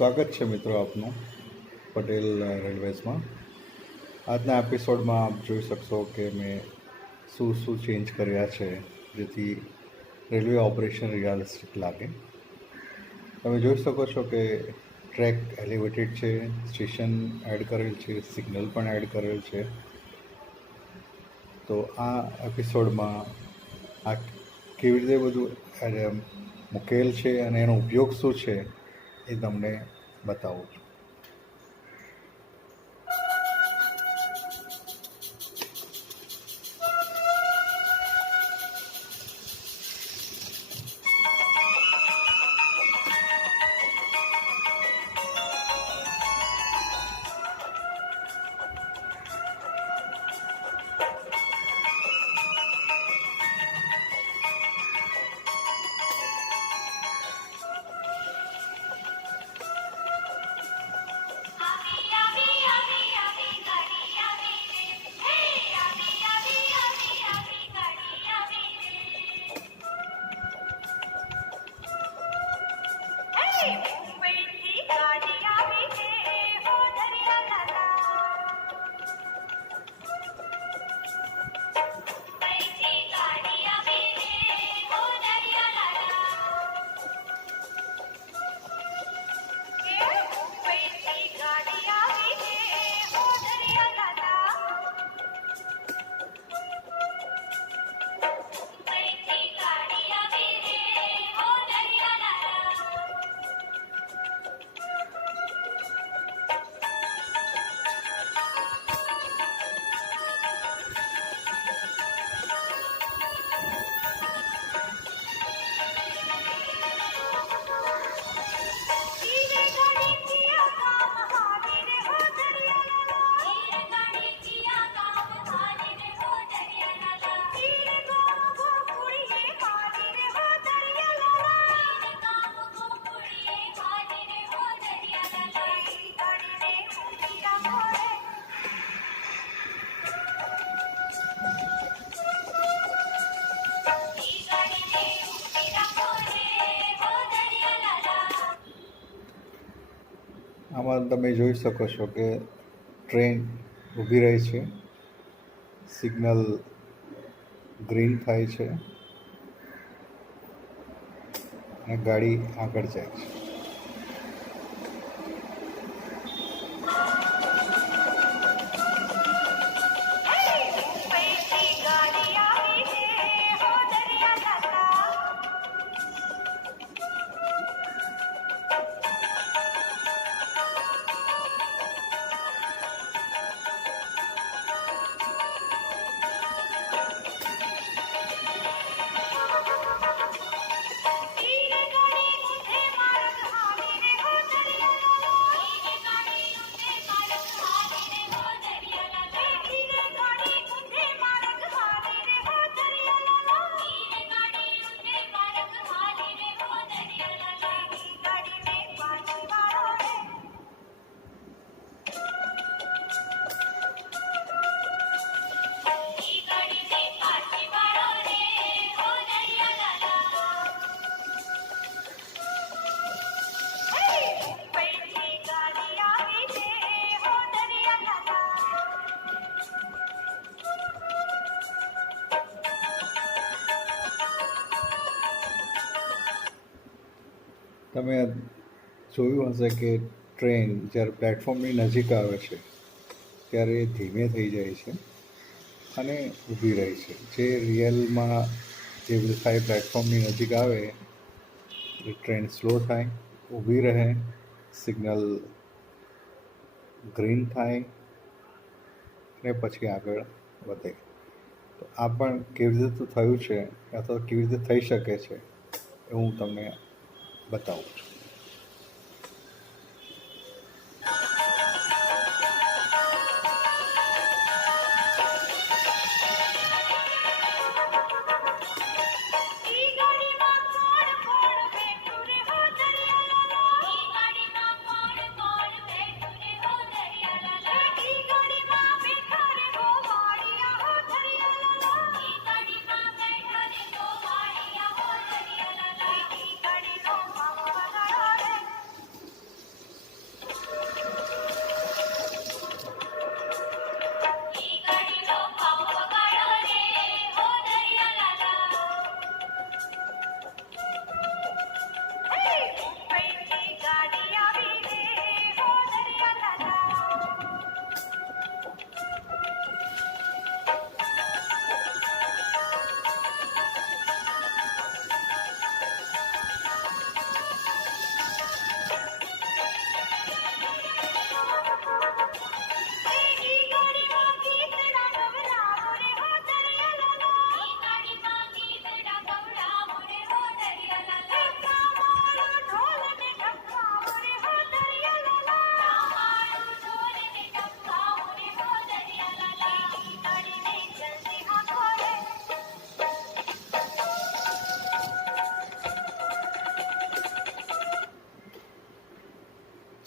સ્વાગત છે મિત્રો આપનું પટેલ રેલવેઝમાં. આજના એપિસોડમાં આપ જોઈ શકશો કે મેં શું ચેન્જ કર્યા છે જેથી રેલવે ઓપરેશન રિયાલિસ્ટિક લાગે. તમે જોઈ શકો છો કે ટ્રેક એલિવેટેડ છે, સ્ટેશન એડ કરેલ છે, સિગ્નલ પણ એડ કરેલ છે. તો આ એપિસોડમાં આ કેવી રીતે બધું મૂકેલ છે અને એનો ઉપયોગ શું છે એ તમને બતાવું છું. આમાં તમે જોઈ શકો છો કે ટ્રેન ઊભી રહી છે, સિગ્નલ ગ્રીન થાય છે અને ગાડી આગળ જાય છે. તમે જોયું હશે કે ટ્રેન જ્યારે પ્લેટફોર્મની નજીક આવે છે ત્યારે ધીમે થઈ જાય છે અને ઊભી રહે છે. જે રિયલમાં જે થાય પ્લેટફોર્મની નજીક આવે એ ટ્રેન સ્લો થાય, ઊભી રહે, સિગ્નલ ગ્રીન થાય અને પછી આગળ વધે. તો આ પણ કેવી રીતે થયું છે અથવા કેવી રીતે થઈ શકે છે એ હું તમને બતાવું છું.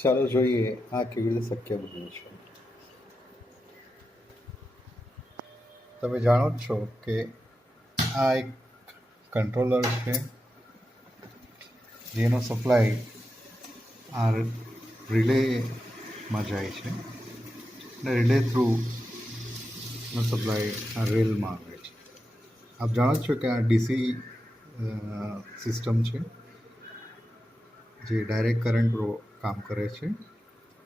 ચાલો જોઈએ આ કેવી રીતે શક્ય બન્યું છે. તમે જાણો જ છો કે આ એક કંટ્રોલર છે જેનો સપ્લાય આ રિલેમાં જાય છે અને રિલે થ્રુનો સપ્લાય આ રેલમાં આવે છે. આપ જાણો છો કે આ ડીસી સિસ્ટમ છે જે ડાયરેક્ટ કરંટ કામ કરે છે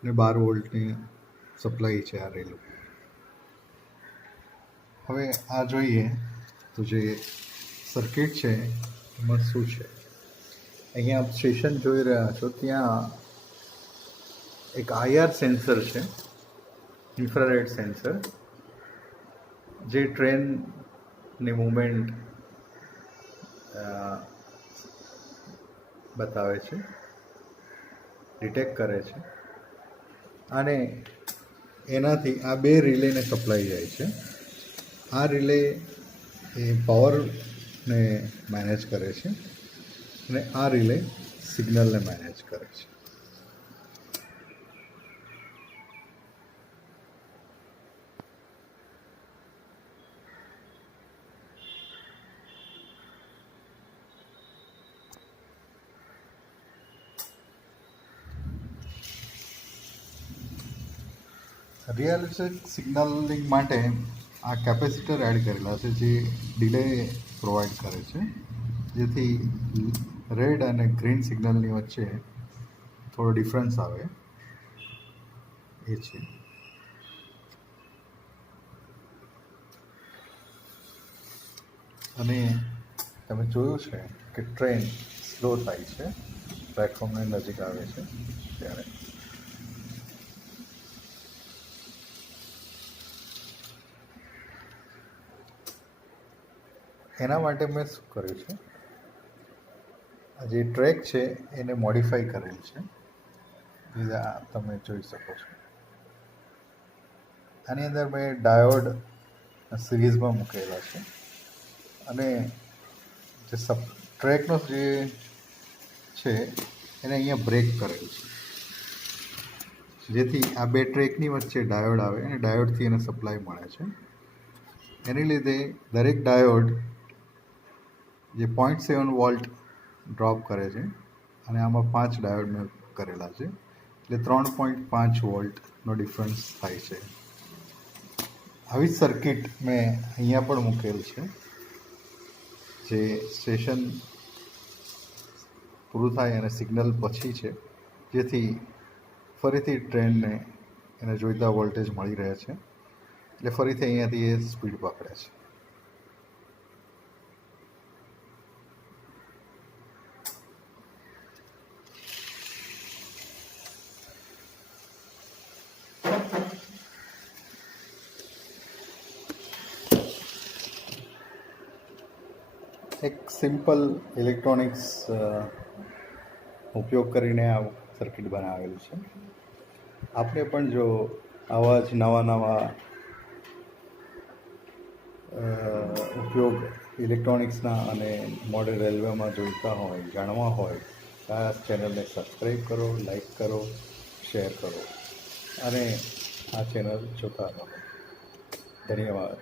અને 12 વોલ્ટની સપ્લાય છે આ રેલ. હવે આ જોઈએ તો જે સર્કિટ છે એમાં શું છે. અહીંયા આપ સ્ટેશન જોઈ રહ્યા છો, ત્યાં એક IR સેન્સર છે, ઇન્ફ્રારેડ સેન્સર, જે ટ્રેનની મૂવમેન્ટ બતાવે છે, ડિટેક્ટ કરે છે અને એનાથી આ બે રિલેને સપ્લાય જાય છે. આ રિલે એ પાવરને મેનેજ કરે છે અને આ રિલે સિગ્નલને મેનેજ કરે છે. રિયાલિસ્ટિક સિગ્નલિંગ માટે આ કેપેસિટર એડ કરેલા છે જે ડિલે પ્રોવાઈડ કરે છે, જેથી રેડ અને ગ્રીન સિગ્નલની વચ્ચે થોડો ડિફરન્સ આવે એ છે. અને તમે જોયું છે કે ટ્રેન સ્લો થાય છે પ્લેટફોર્મને નજીક આવે છે ત્યારે. એના માટે મેં શું કર્યું છે, આ જે ટ્રેક છે એને મોડિફાઈ કરેલ છે, જે તમે જોઈ શકો છો. આની અંદર મેં ડાયોડ સિરીઝમાં મૂકેલા છે અને જે ટ્રેકનો જે છે એને અહીંયા બ્રેક કરેલ છે, જેથી આ બે ટ્રેકની વચ્ચે ડાયોડ આવે અને ડાયોડથી એને સપ્લાય મળે છે. એની લીધે દરેક ડાયોડ જે 0.7 વોલ્ટ ડ્રોપ કરે છે અને આમાં 5 ડાયોડ મેં કરેલા છે, એટલે 3.5 વોલ્ટનો ડિફરન્સ થાય છે. આવી જ સર્કિટ મેં અહીંયા પણ મૂકેલ છે, જે સ્ટેશન પૂરું થાય અને સિગ્નલ પછી છે, જેથી ફરીથી ટ્રેનને એને જોઈતા વોલ્ટેજ મળી રહે છે, એટલે ફરીથી અહીંયાથી એ સ્પીડ પકડે છે. એક સિમ્પલ ઇલેક્ટ્રોનિક્સ ઉપયોગ કરીને આ સર્કિટ બનાવેલું છે. આપણે પણ જો આવા જ નવા ઉપયોગ ઇલેક્ટ્રોનિક્સના અને મોડર્ન રેલવેમાં જોઈતા હોય, જાણવા હોય તો આ ચેનલને સબસ્ક્રાઈબ કરો, લાઈક કરો, શેર કરો અને આ ચેનલ જોતા રહો. ધન્યવાદ.